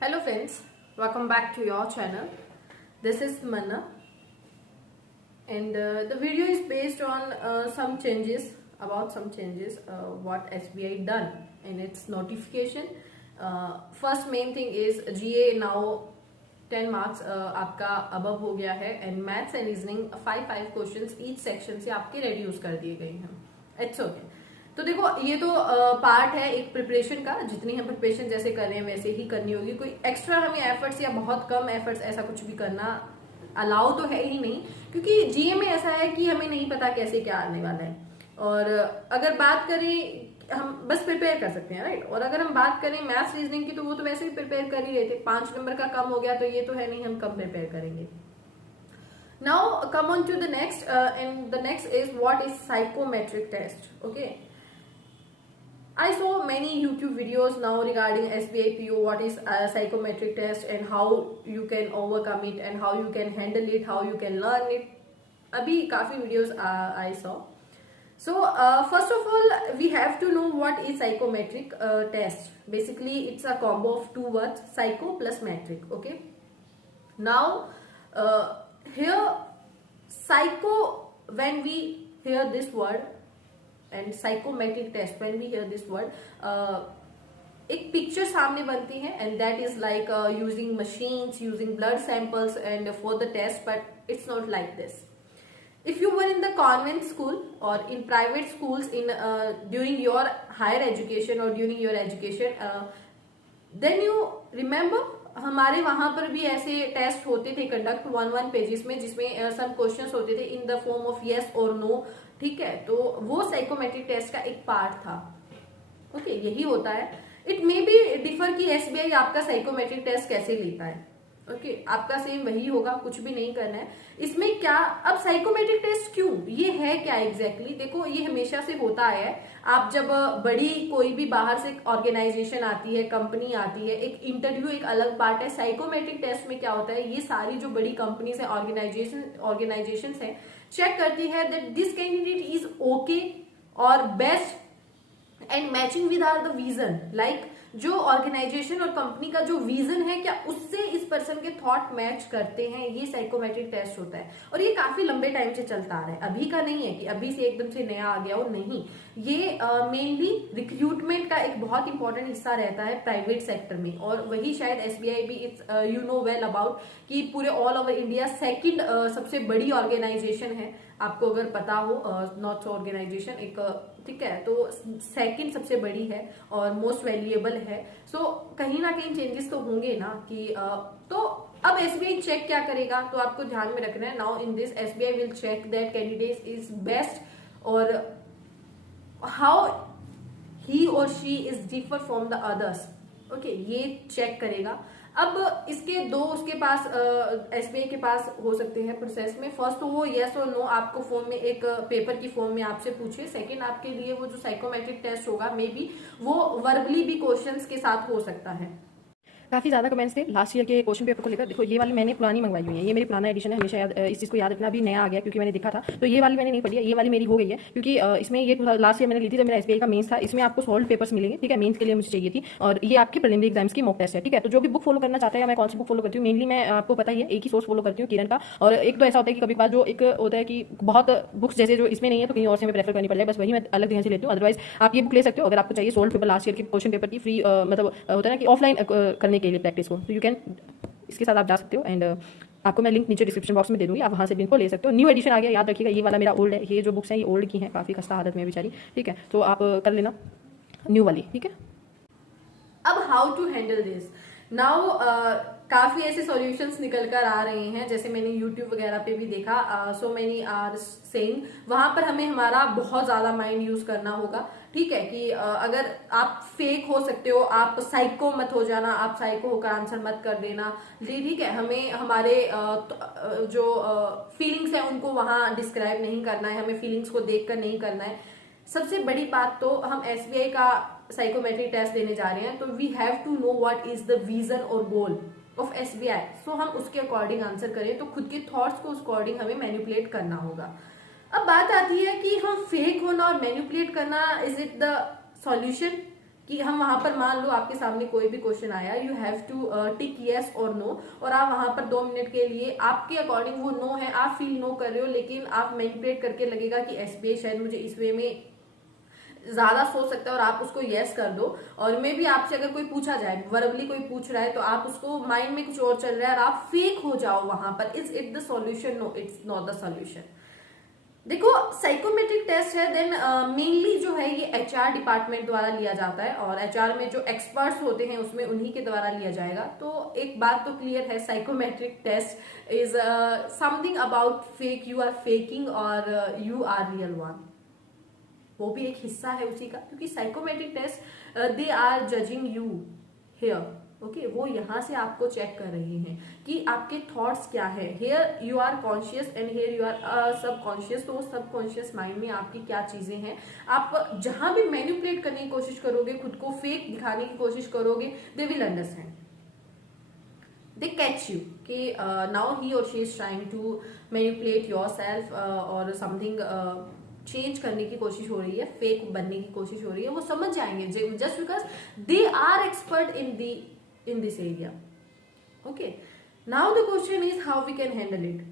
Hello friends, welcome back to your channel. This is Manna and the video is based on some changes what SBI done in its notification. First main thing is GA now 10 marks आपका above हो गया है and maths and reasoning 5 questions each section से आपके reduce कर दिए गए हैं. It's okay. तो देखो ये तो पार्ट है एक प्रिपरेशन का, जितनी हम प्रिपरेशन जैसे कर रहे हैं वैसे ही करनी होगी. कोई एक्स्ट्रा हमें एफर्ट्स या बहुत कम एफर्ट्स ऐसा कुछ भी करना अलाउ तो है ही नहीं, क्योंकि जीए में ऐसा है कि हमें नहीं पता कैसे क्या आने वाला है. और अगर बात करें हम बस प्रिपेयर कर सकते हैं, राइट. और अगर हम बात करें मैथ्स रीजनिंग की तो वो तो वैसे ही प्रिपेयर कर ही रहे थे. 5 नंबर का कम हो गया तो ये तो है नहीं हम कम प्रिपेयर करेंगे. Now come on to the next and the next is what is psychometric test. Okay, I saw many YouTube videos now regarding SBI PO, what is a psychometric test and how you can overcome it and how you can handle it, how you can learn it. Abhi काफी videos I saw. So first of all we have to know what is psychometric test. Basically it's a combo of two words, psycho plus metric. Okay, now here psycho, when we hear this word, and psychometric test when we hear this word, एक picture सामने बनती है and that is like using machines, using blood samples and for the test, but it's not like this. If you were in the convent school or in private schools in during your higher education or during your education, then you remember हमारे वहां पर भी ऐसे test होते थे conduct 1 pages में, जिसमें सब क्वेश्चंस होते थे in the form of yes और नो. ठीक है, तो वो साइकोमेट्रिक टेस्ट का एक पार्ट था. ओके, यही होता है. इट मे बी डिफर कि एसबीआई आपका साइकोमेट्रिक टेस्ट कैसे लेता है. ओके, आपका सेम वही होगा, कुछ भी नहीं करना है इसमें. क्या अब साइकोमेट्रिक टेस्ट क्यों, ये है क्या एग्जैक्टली देखो ये हमेशा से होता है. आप जब बड़ी कोई भी बाहर से ऑर्गेनाइजेशन आती है, कंपनी आती है, एक इंटरव्यू एक अलग पार्ट है. साइकोमेट्रिक टेस्ट में क्या होता है, ये सारी जो बड़ी कंपनीज है, ऑर्गेनाइजेशन है, चेक करती है that this candidate is okay और best and matching with our the vision. Like जो ऑर्गेनाइजेशन और कंपनी का जो विजन है, क्या उससे इस पर्सन के थॉट मैच करते हैं. ये साइकोमेट्रिक टेस्ट होता है और ये काफी लंबे टाइम से चलता आ रहा है. अभी का नहीं है कि अभी से एकदम से नया आ गया हो, नहीं. ये मेनली रिक्रूटमेंट का एक बहुत इंपॉर्टेंट हिस्सा रहता है प्राइवेट सेक्टर में. और वही शायद एसबीआई भी it's you know well about कि पूरे ऑल ओवर इंडिया सेकंड सबसे बड़ी ऑर्गेनाइजेशन है. आपको अगर पता हो, नॉट सो ऑर्गेनाइजेशन एक, ठीक है, तो सेकंड सबसे बड़ी है और मोस्ट वैल्यूएबल है. सो कहीं ना कहीं चेंजेस तो होंगे ना कि तो अब एसबीआई चेक क्या करेगा, तो आपको ध्यान में रखना है. Now in this SBI will check that candidate is best और हाउ ही और she is differ from the others. Okay, ये चेक करेगा. अब इसके दो उसके पास एसबीआई के पास हो सकते हैं प्रोसेस में. फर्स्ट तो वो यस और नो आपको फॉर्म में एक पेपर की फॉर्म में आपसे पूछे. सेकंड आपके लिए वो जो साइकोमेट्रिक टेस्ट होगा मे बी वो वर्बली भी क्वेश्चंस के साथ हो सकता है. काफ़ी ज़्यादा कमेंट्स थे लास्ट ईयर के क्वेश्चन पेपर को लेकर. देखो ये वाली मैंने पुरानी मंगवाई हुई है, ये मेरी पुराना एडिशन है. हमेशा इस चीज़ को याद रखना, अभी नया आ गया क्योंकि मैंने देखा था. तो ये वाली मैंने नहीं पढ़ी है, ये वाली मेरी हो गई है क्योंकि इसमें ये लास्ट ईयर मैंने ली थी जब मेरा एसबीआई का मेंस था. इसमें आपको सॉल्व पेपर्स मिलेंगे, ठीक है, मेंस के लिए मुझे चाहिए थी. और ये आपके प्रीलिमिनरी एग्जाम्स की मॉक टेस्ट है, ठीक है. तो जो भी बुक फॉलो करना चाहता है, या मैं कौन सी बुक फॉलो करती हूँ, मेनली मैं आपको पता ही है एक ही सोर्स फॉलो करती हूँ, किरण का. और एक तो ऐसा होता है कि कभी बार जो एक होता है कि बहुत बुक्स जैसे जो इसमें नहीं है तो कहीं और से हमें प्रेफर करनी पड़ जाए, बस वही मैं अलग जगह से लेती हूँ. अदरवाइज आप ये बुक ले सकते हो अगर आपको चाहिए सोल्व पेपर लास्ट ईयर के क्वेश्चन पेपर की फ्री, मतलब होता है ना कि ऑफलाइन करने के लिए प्रैक्टिस को. तो यू कैन इसके साथ आप जा सकते हो एंड आपको मैं लिंक नीचे डिस्क्रिप्शन बॉक्स में दे दूंगी, आप वहाँ से भी इनको ले सकते हो. न्यू एडिशन आ गया, याद रखिएगा. ये वाला मेरा ओल्ड है, ये जो बुक्स हैं ये ओल्ड की हैं, काफ़ी खस्ता हालत में बेचारी, ठीक है. तो आप कर लेना न्यू वाली, ठीक है. अब how to handle this now, काफी ऐसे सॉल्यूशंस निकल कर आ रहे हैं, जैसे मैंने यूट्यूब वगैरह पे भी देखा. सो मेनी आर सेइंग वहां पर हमें हमारा बहुत ज्यादा माइंड यूज करना होगा. ठीक है कि अगर आप फेक हो सकते हो, आप साइको मत हो जाना, आप साइको होकर आंसर मत कर देना. ठीक है, हमें हमारे जो फीलिंग्स है उनको वहां डिस्क्राइब नहीं करना है, हमें फीलिंग्स को देख कर नहीं करना है. सबसे बड़ी बात तो हम एसबीआई का साइकोमेट्रिक टेस्ट देने जा रहे हैं, तो we have to know what is the vision और गोल ऑफ एसबीआई. सो हम उसके अकॉर्डिंग आंसर करें, तो खुद के थॉट्स को उस अकॉर्डिंग हमें मैनिपुलेट करना होगा. अब बात आती है कि हम फेक होना और मैनिपुलेट करना, इज इट द सॉल्यूशन? कि हम वहां पर मान लो आपके सामने कोई भी क्वेश्चन आया, you have to tick yes और नो, और आप वहां पर 2 मिनट के लिए आपके अकॉर्डिंग वो नो है, आप फील नो कर रहे हो, लेकिन आप मैनिपुलेट करके लगेगा कि एसबीआई शायद मुझे इस वे में ज्यादा सोच सकता है, और आप उसको यस कर दो। और मे भी आपसे अगर कोई पूछा जाए, वर्बली कोई पूछ रहा है, तो आप उसको माइंड में कुछ और चल रहा है और आप फेक हो जाओ वहां पर। Is it the solution? No, it's not the solution. देखो, साइकोमेट्रिक टेस्ट है, देन मेनली जो है ये एचआर डिपार्टमेंट द्वारा लिया जाता है, और एचआर में जो एक्सपर्ट्स होते हैं उसमें उन्हीं के द्वारा लिया जाएगा। तो एक बात तो क्लियर है, psychometric test is something about fake, you are faking और यू आर रियल वन। वो भी एक हिस्सा है उसी का, क्योंकि psychometric test they are judging you here. Okay, वो यहां से आपको चेक कर रहे हैं कि आपके थॉट्स क्या है। Here you are conscious and here you are subconscious. तो सबकॉन्शियस माइंड में आपकी क्या चीजें हैं, आप जहां भी मैनिपुलेट करने की कोशिश करोगे, खुद को फेक दिखाने की कोशिश करोगे, they will understand, they catch you कि नाउ ही और she is trying to manipulate your self, और समथिंग चेंज करने की कोशिश हो रही है, फेक बनने की कोशिश हो रही है। वो समझ जाएंगे just because they are expert in this area. Okay, now the question is how we can handle it.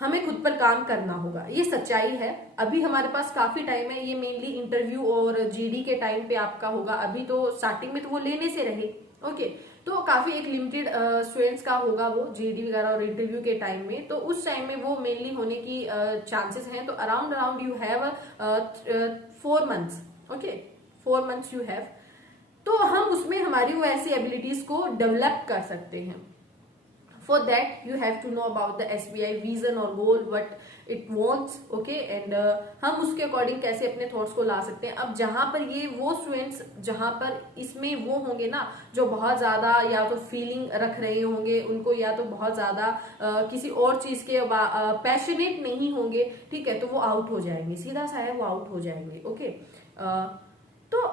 हमें खुद पर काम करना होगा, ये सच्चाई है। अभी हमारे पास काफी टाइम है, ये मेनली इंटरव्यू और जीडी के टाइम पे आपका होगा। अभी तो स्टार्टिंग में तो वो लेने से रहे, ओके, तो काफी एक लिमिटेड स्टूडेंट्स का होगा वो जीडी वगैरह और इंटरव्यू के टाइम में। तो उस टाइम में वो मेनली होने की चांसेस हैं। तो around you have 4 months, okay, 4 months you have. तो हम उसमें हमारी वो ऐसी एबिलिटीज को डेवलप कर सकते हैं। For that you have to know about the SBI vision or goal, what it wants, okay, and हम उसके अकॉर्डिंग कैसे अपने थॉट्स को ला सकते हैं। अब जहां पर ये वो स्टूडेंट्स जहां पर इसमें वो होंगे ना, जो बहुत ज्यादा या तो फीलिंग रख रहे होंगे, उनको या तो बहुत ज्यादा किसी और चीज के पैशनेट नहीं होंगे, ठीक है, तो वो आउट हो जाएंगे, सीधा सा है, वो आउट हो जाएंगे। ओके, तो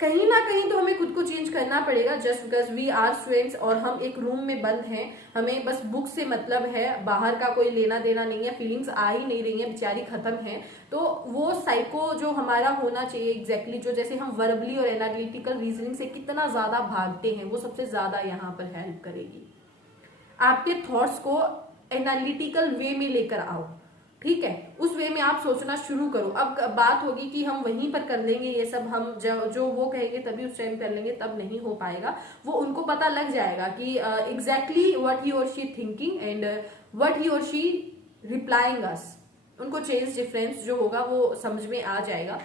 कहीं ना कहीं तो हमें खुद को चेंज करना पड़ेगा, just because we are students और हम एक रूम में बंद हैं, हमें बस बुक से मतलब है, बाहर का कोई लेना देना नहीं है, फीलिंग्स आ ही नहीं रही है, बेचारी खत्म है। तो वो साइको जो हमारा होना चाहिए एग्जैक्टली, जो जैसे हम वर्बली और एनालिटिकल रीजनिंग से कितना ज्यादा भागते हैं, वो सबसे ज्यादा यहाँ पर हेल्प करेगी। आपके थॉट्स को एनालिटिकल वे में लेकर आओ, ठीक है, उस वे में आप सोचना शुरू करो। अब बात होगी कि हम वहीं पर कर लेंगे ये सब, हम जो वो कहेंगे तभी उस टाइम कर लेंगे, तब नहीं हो पाएगा। वो उनको पता लग जाएगा कि एग्जैक्टली व्हाट ही और she thinking and what he और शी रिप्लाइंग अस। उनको चेंज डिफरेंस जो होगा वो समझ में आ जाएगा।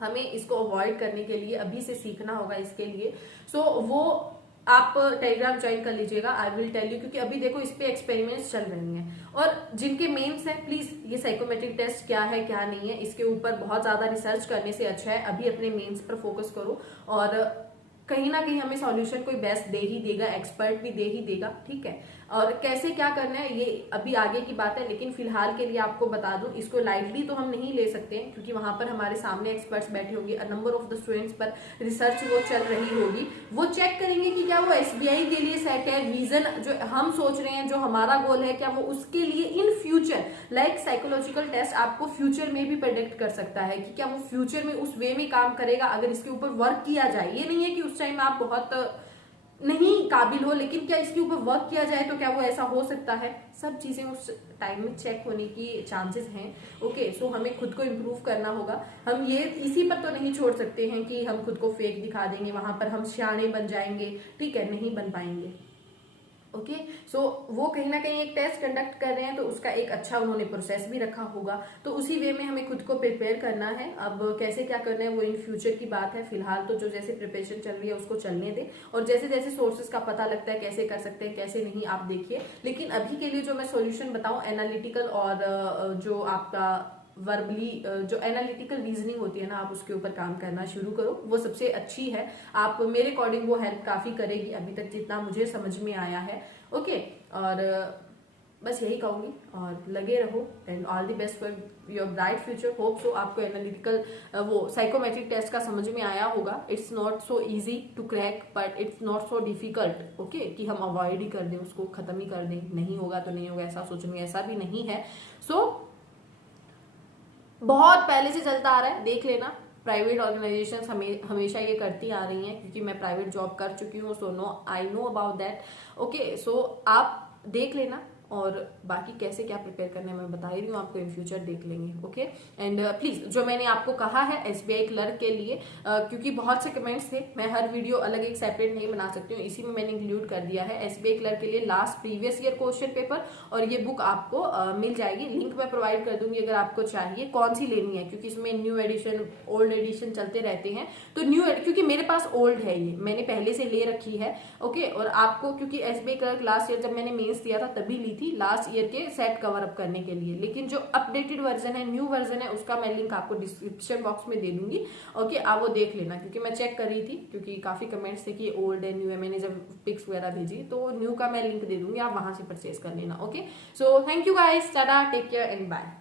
हमें इसको अवॉइड करने के लिए अभी से सीखना होगा इसके लिए। सो वो आप टेलीग्राम ज्वाइन कर लीजिएगा, आई विल टेल यू, क्योंकि अभी देखो इस पे एक्सपेरिमेंट्स चल रहे हैं। और जिनके मेंस हैं, प्लीज ये साइकोमेट्रिक टेस्ट क्या है क्या नहीं है, इसके ऊपर बहुत ज्यादा रिसर्च करने से अच्छा है अभी अपने मेंस पर फोकस करो, और कहीं ना कहीं हमें सॉल्यूशन कोई बेस्ट दे ही देगा, एक्सपर्ट भी दे ही देगा, ठीक है। और कैसे क्या करना है ये अभी आगे की बात है, लेकिन फिलहाल के लिए आपको बता दूं, इसको लाइटली तो हम नहीं ले सकते हैं, क्योंकि वहां पर हमारे सामने एक्सपर्ट्स बैठे होंगे, नंबर ऑफ द स्टूडेंट्स पर रिसर्च वो चल रही होगी, वो चेक करेंगे कि क्या वो एसबीआई के लिए सेट है, विजन जो हम सोच रहे हैं, जो हमारा गोल है, क्या वो उसके लिए in future, like psychological test आपको फ्यूचर में भी प्रेडिक्ट कर सकता है कि क्या वो फ्यूचर में उस वे में काम करेगा अगर इसके ऊपर वर्क किया जाए। ये नहीं है कि उस टाइम आप बहुत नहीं काबिल हो, लेकिन क्या इसके ऊपर वर्क किया जाए तो क्या वो ऐसा हो सकता है। सब चीजें उस टाइम में चेक होने की चांसेस हैं। ओके, सो हमें खुद को इम्प्रूव करना होगा। हम ये इसी पर तो नहीं छोड़ सकते हैं कि हम खुद को फेक दिखा देंगे, वहां पर हम सियाने बन जाएंगे, ठीक है, नहीं बन पाएंगे। ओके, सो वो कहीं ना कहीं एक टेस्ट कंडक्ट कर रहे हैं, तो उसका एक अच्छा उन्होंने प्रोसेस भी रखा होगा, तो उसी वे में हमें खुद को प्रिपेयर करना है। अब कैसे क्या करना है वो इन फ्यूचर की बात है, फिलहाल तो जो जैसे प्रिपरेशन चल रही है उसको चलने दें, और जैसे जैसे सोर्सेज का पता लगता है कैसे कर सकते हैं कैसे नहीं आप देखिए। लेकिन अभी के लिए जो मैं सोल्यूशन बताऊं, एनालिटिकल और जो आपका वर्बली जो एनालिटिकल रीजनिंग होती है ना, आप उसके ऊपर काम करना शुरू करो, वो सबसे अच्छी है। आप मेरे अकॉर्डिंग वो हेल्प काफी करेगी अभी तक जितना मुझे समझ में आया है। ओके, और बस यही कहूंगी, और लगे रहो, and all the best for your bright future. Hope so आपको एनालिटिकल वो साइकोमेट्रिक टेस्ट का समझ में आया होगा। It's not so easy to crack, but it's not so difficult, okay, कि हम अवॉइड ही कर दें, उसको खत्म ही कर दें, नहीं होगा तो नहीं होगा ऐसा सोचेंगे, ऐसा भी नहीं है। सो बहुत पहले से चलता आ रहा है, देख लेना, प्राइवेट ऑर्गेनाइजेशन हमेशा ये करती आ रही हैं, क्योंकि मैं प्राइवेट जॉब कर चुकी हूँ, so no I know about that. Okay, so आप देख लेना, और बाकी कैसे क्या प्रिपेयर करना है मैं बता ही रही हूँ आपको, इन फ्यूचर देख लेंगे। ओके, एंड प्लीज जो मैंने आपको कहा है एसबीआई क्लर्क के लिए, क्योंकि बहुत से कमेंट्स थे, मैं हर वीडियो अलग एक सेपरेट नहीं बना सकती हूँ, इसी में मैंने इंक्लूड कर दिया है एसबीआई क्लर्क के लिए last previous year question paper, और ये बुक आपको मिल जाएगी, लिंक मैं प्रोवाइड कर दूंगी अगर आपको चाहिए। कौन सी लेनी है, क्योंकि इसमें न्यू एडिशन ओल्ड एडिशन चलते रहते हैं, तो न्यू क्योंकि मेरे पास ओल्ड है, ये मैंने पहले से ले रखी है। ओके, और आपको क्योंकि एसबीआई क्लर्क लास्ट ईयर जब मैंने मेंस दिया था तभी ली थी, लास्ट ईयर के सेट कवर अप करने के लिए, लेकिन जो अपडेटेड वर्जन है, न्यू वर्जन है, उसका मैं लिंक आपको डिस्क्रिप्शन बॉक्स में दे दूंगी। ओके, आप वो देख लेना, क्योंकि मैं चेक कर रही थी, क्योंकि काफी कमेंट्स थे कि ओल्ड है न्यू है, मैंने जब पिक्स वगैरह भेजी तो न्यू का मैं लिंक दे दूंगी, आप वहां से परचेज कर लेना। Okay, so thank you guys, tata, take care and bye.